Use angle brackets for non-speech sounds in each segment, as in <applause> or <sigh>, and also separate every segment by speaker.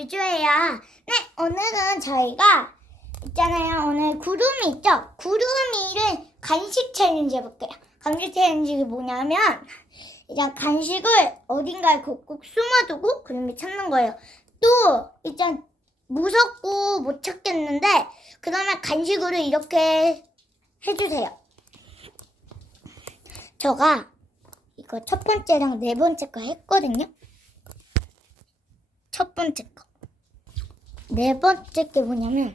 Speaker 1: 유주예요. 네, 오늘은 저희가 있잖아요. 오늘 구름이 있죠? 구름이를 간식 챌린지 해볼게요. 간식 챌린지가 뭐냐면 일단 간식을 어딘가에 꼭 숨어두고 구름이 찾는 거예요. 또 일단 무섭고 못 찾겠는데 그러면 간식으로 이렇게 해주세요. 저가 이거 첫 번째랑 네 번째 거 했거든요. 첫 번째 거. 네 번째 게 뭐냐면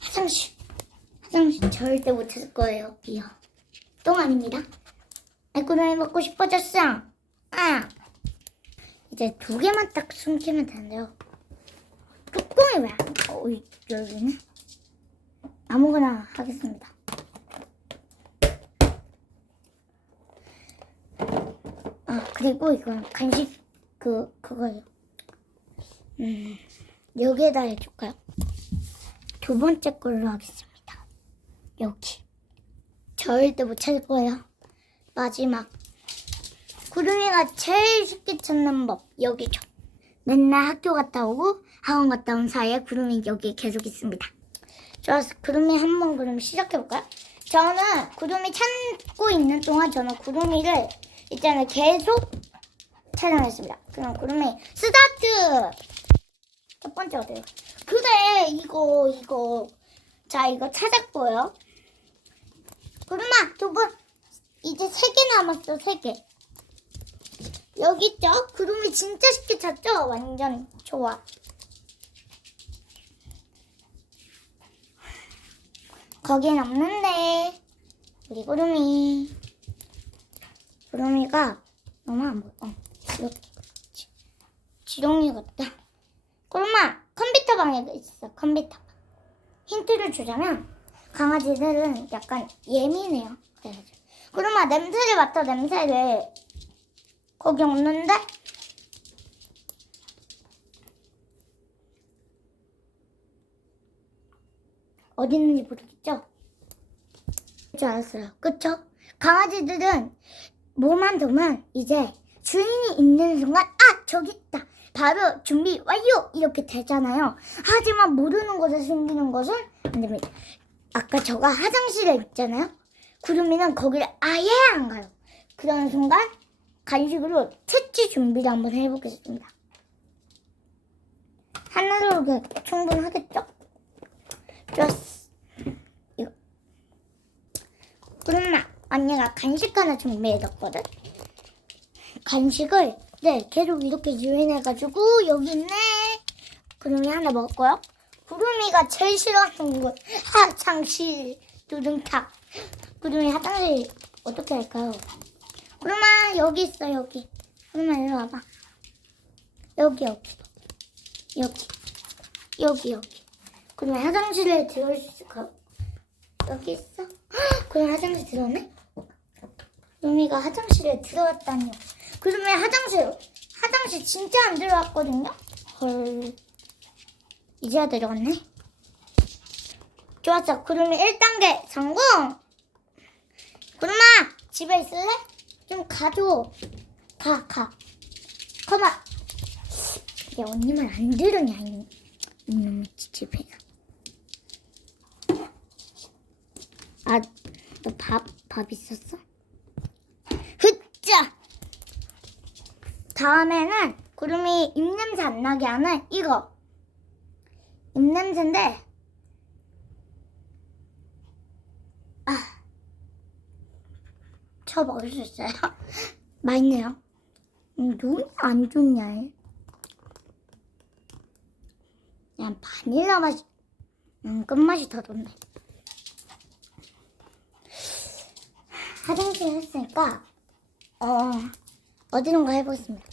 Speaker 1: 화장실. 화장실 절대 못 찾을 거예요. 이요. 똥 아닙니다. 애꾸라이 먹고 싶어졌어. 아. 이제 두 개만 딱 숨기면 되는데요. 뚜껑이 왜? 안- 어, 이- 여기는 아무거나 하겠습니다. 아 그리고 이건 간식 그 그거예요. 음 여기에다 해줄까요? 두 번째 걸로 하겠습니다. 여기 절대 못 찾을 거예요. 마지막 구름이가 제일 쉽게 찾는 법 여기죠. 맨날 학교 갔다 오고 학원 갔다 온 사이에 구름이 여기 계속 있습니다. 좋아서 구름이 한번 그럼 시작해 볼까요? 저는 구름이 찾고 있는 동안 저는 구름이를 있잖아요 계속 촬영했습니다. 그럼 구름이 스타트. 첫 번째 어때요? 그래 이거 이거 자 이거 찾았고요. 구름아 두번 이제 세 개 남았어 세 개. 여기 있죠? 구름이 진짜 쉽게 찾죠? 완전 좋아. 거긴 없는데 우리 구름이 구름이가 너무 안 보여. 어, 이렇게 지- 지렁이 같다. 방에 있어 컴퓨터 방. 힌트를 주자면 강아지들은 약간 예민해요. 그래가지고 구름아 냄새를 맡아 냄새를 거기 없는데? 어디 있는지 모르겠죠? 줄 알았어요. 그쵸? 강아지들은 뭐만 두면 이제 주인이 있는 순간 아 저기 있다 바로 준비 완료 이렇게 되잖아요. 하지만 모르는 곳에 숨기는 것은 안 됩니다. 아까 저가 화장실에 있잖아요. 구름이는 거기를 아예 안 가요. 그런 순간 간식으로 채취 준비를 한번 해보겠습니다. 하나로 그 충분하겠죠? 좋았어. 이거. 그러면 언니가 간식 하나 준비해뒀거든? 간식을 네 계속 이렇게 유인해가지고 여기 있네. 구름이 하나 먹었고요. 구름이가 제일 싫어하는 건 화장실 두둥탁. 구름이 화장실 어떻게 할까요? 구름아 여기 있어 여기. 구름아 이리 와봐. 여기 여기 여기 여기 여기. 그럼 화장실에 들어올 수 있을까요? 여기 있어? 헉, 그럼 화장실 들어오네? 루미가 화장실에 들어왔다니요. 그러면 화장실, 화장실 진짜 안 들어왔거든요? 헐. 이제야 들어갔네? 좋았어. 그러면 1단계 성공! 구름아! 집에 있을래? 좀 가줘. 가, 가. 컴온! 야, 언니 말안 들으냐, 이 이놈의 집애가. 아, 너 밥, 밥 있었어? 흑자! 다음에는 구름이 입냄새 안 나게 하는 이거. 입냄새인데, 아, 저 먹을 수 있어요? <laughs> 맛있네요. 음, 눈이 안 좋냐, 얘. 그냥 바닐라 맛이, 음, 끝맛이 더 좋네. 화장실 했으니까, 어, 어디론가 해보겠습니다.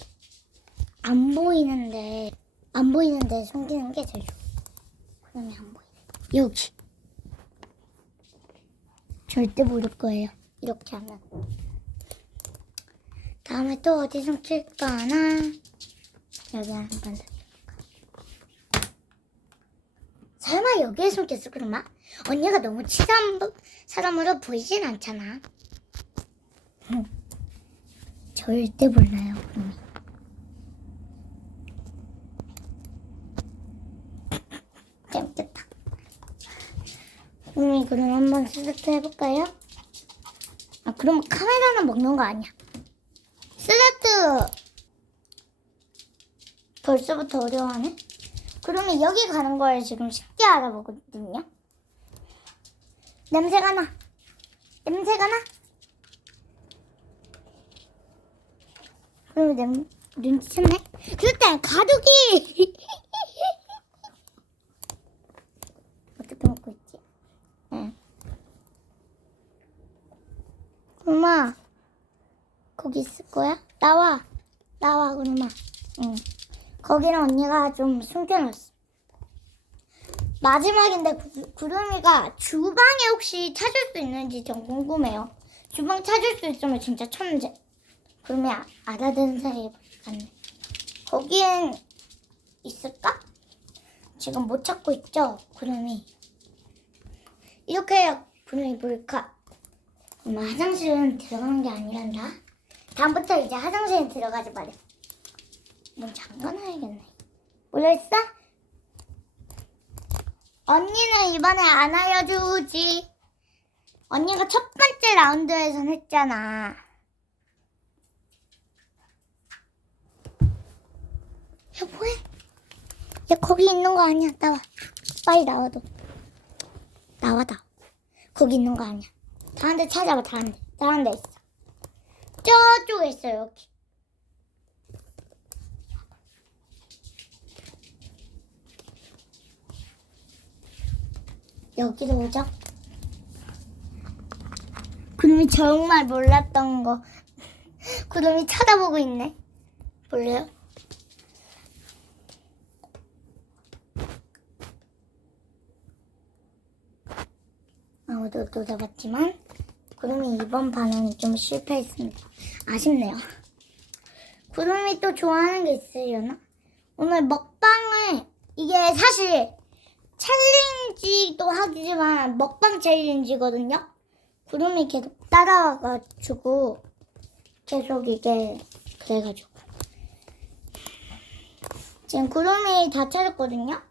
Speaker 1: 안 보이는데, 안 보이는데 숨기는 게 제일 좋아. 그러면 안 보이네. 여기. 절대 모를 거예요. 이렇게 하면. 다음에 또 어디 숨길까 하나? 여기 한번 더. 설마 여기에 숨겼어 그러마? 언니가 너무 부- 사람으로 보이진 않잖아. 절대 몰라요. 재밌겠다. 구미 그럼 한번 스타트 해볼까요? 아 그럼 카메라는 먹는 거 아니야. 스타트! 벌써부터 어려워하네? 그러면 여기 가는 걸 지금 쉽게 알아보거든요? 냄새가 나! 냄새가 나! 그러면 냄 눈치챘네. 그때 가두기. 어떻게 먹고 있지? 응. 엄마 거기 있을 거야? 나와. 나와 그놈아. 응. 거기는 언니가 좀 숨겨놨어. 마지막인데 구, 구름이가 주방에 혹시 찾을 수 있는지 좀 궁금해요. 주방 찾을 수 있으면 진짜 천재. 아, 알아듣는 사이에 갔네. 거기엔 있을까? 지금 못 찾고 있죠, 구름이. 이렇게 해야 구름이 뭘까? 엄마 화장실은 들어가는 게 아니란다. 다음부터 이제 화장실에 들어가지 말래. 문 잠가놔야겠네. 몰라있어? 언니는 이번에 안 알려주지. 언니가 첫 번째 라운드에선 했잖아. 야, 뭐해? 야, 거기 있는 거 아니야. 나와. 빨리 나와도. 나와, 나. 거기 있는 거 아니야. 다른 데 찾아봐, 다른 데. 다른 데 있어. 저쪽에 있어, 여기. 여기로 오죠. 구름이 정말 몰랐던 거. <laughs> 구름이 쳐다보고 있네. 볼래요? 또 잡았지만 구름이 이번 판은 좀 실패했습니다. 아쉽네요. 구름이 또 좋아하는 게 있으려나? 오늘 먹방을 이게 사실 챌린지도 하지만 먹방 챌린지거든요. 구름이 계속 따라와가지고 계속 이게 그래가지고 지금 구름이 다 찾았거든요.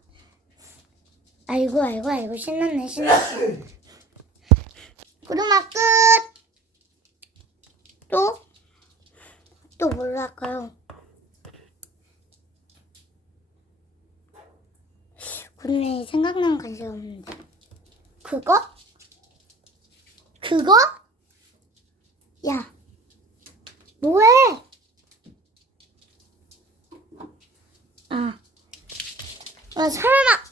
Speaker 1: 아이고 아이고 아이고 신났네 신났어. 구름아 끝. 또? 또 뭘로 할까요? 구름이 생각나는 간식 없는데. 그거? 그거? 야, 뭐해? 아, 야 설마,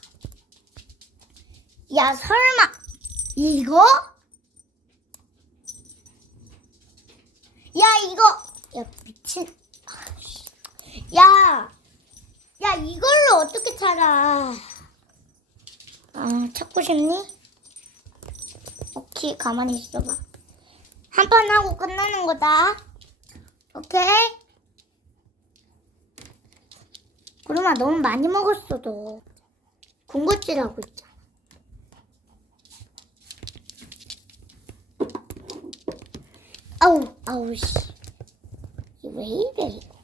Speaker 1: 야 설마 이거? 야 이거, 야 미친, 아씨. 야, 야 이걸로 어떻게 찾아? 아 찾고 싶니? 오케이, 가만히 있어봐. 한 판 하고 끝나는 거다. 오케이? 구름아, 너무 많이 먹었어, 너. 군것질 하고 있잖아. 아우, 아우, 씨. 왜 이래, 이거.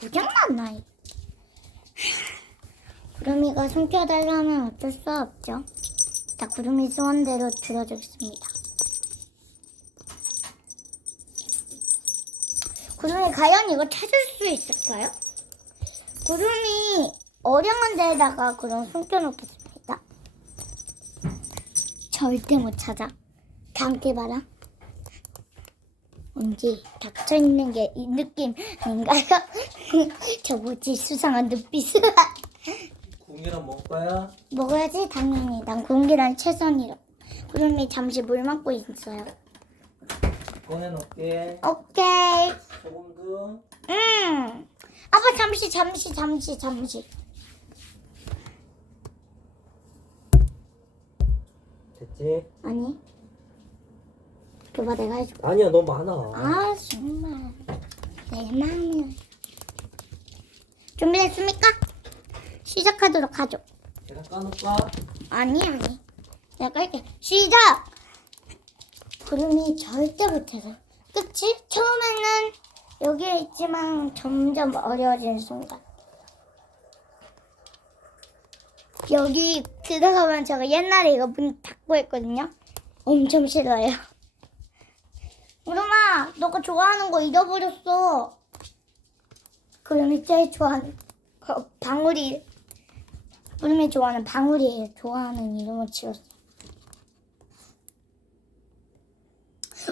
Speaker 1: 고장났나, 이거. 구름이가 숨겨달라면 어쩔 수 없죠. 자, 구름이 소원대로 들어주겠습니다. 구름이 과연 이거 찾을 수 있을까요? 구름이 어려운 데에다가 그럼 숨겨놓겠습니다. 절대 못 찾아. 다음께 봐라. 뭔지 닥쳐있는 게 이 느낌인가요? <laughs> 저 뭐지 수상한 눈빛. <laughs>
Speaker 2: 공이랑 먹을 거야?
Speaker 1: 먹어야지 당연히 난 공기란 최선이라 구름이 잠시 물 맞고 있어요
Speaker 2: 꺼내놓을게.
Speaker 1: 오케이
Speaker 2: 소금 좀.
Speaker 1: 음 아빠 잠시 잠시 잠시 잠시
Speaker 2: 됐지?
Speaker 1: 아니 그봐 내가 해줄게
Speaker 2: 아니야, 너무 많아.
Speaker 1: 아 정말 내 마음이야 준비됐습니까? 시작하도록 하죠
Speaker 2: 계란 까놓을까?
Speaker 1: 아니 아니 내가 깔게 시작 구름이 절대 못해서 그치? 처음에는 여기에 있지만 점점 어려워지는 순간 여기 들어가면 제가 옛날에 이거 문 닫고 찾고 있거든요. 엄청 싫어요. 구름아, 너가 좋아하는 거 잃어버렸어. 구름이 제일 좋아하는 거, 방울이. 구름이 좋아하는 방울이에요. 좋아하는 이름을 지었어.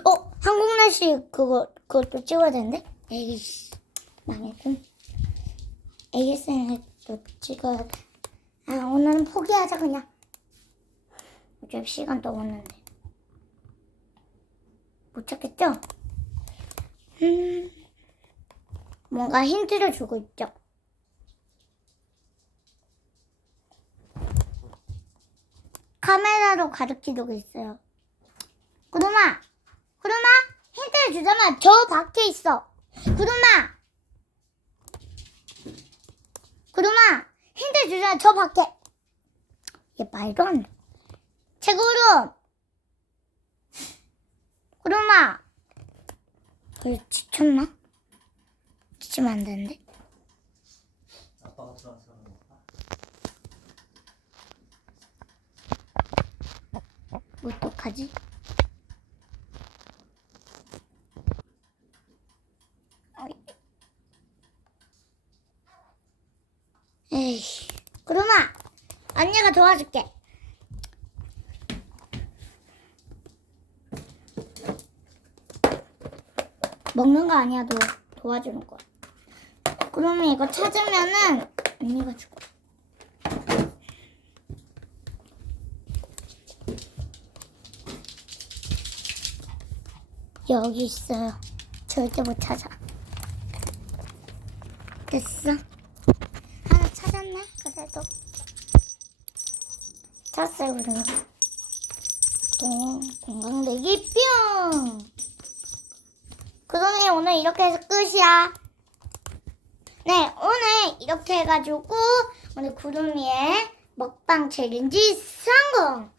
Speaker 1: 어, 한국 날씨 그거 그것도 찍어야 되는데? 에이씨, 망했군. ASMR도 찍어야 돼. 아, 오늘은 포기하자 그냥. 어차피 시간도 없는데. 못 찾겠죠? 음, 뭔가 힌트를 주고 있죠. 카메라로 가르치고 있어요. 구름아, 구름아, 힌트를 주자면 저 밖에 있어. 구름아, 구름아, 힌트 주자면 저 밖에. 얘 말도 안 돼. 최구름, 구름아. 그래 지쳤나? 지치면 안 되는데.
Speaker 2: 아빠가 들어와서 그런 건가?
Speaker 1: 뭐 어떡하지? 어이. 에이, 구름아, 언니가 도와줄게. 먹는 거 아니야, 도, 도와주는 거. 그러면 이거 찾으면은 언니가 주고. 여기 있어요. 절대 못 찾아. 됐어. 하나 찾았네. 그래도 찾았어요. 그러면 동 동강대기 뿅. 그러면 오늘 이렇게 해서 끝이야. 네, 오늘 이렇게 해가지고 오늘 구름이의 먹방 챌린지 성공.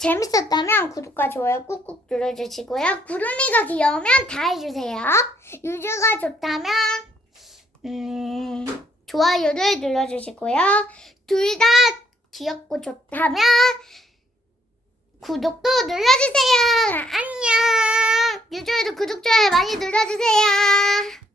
Speaker 1: 재밌었다면 구독과 좋아요 꾹꾹 눌러주시고요. 구름이가 귀여우면 다 해주세요. 유주가 좋다면 음, 좋아요를 눌러주시고요. 둘 다 귀엽고 좋다면 구독도 눌러주세요. 안녕. 유주에도 구독, 좋아요 많이 눌러주세요.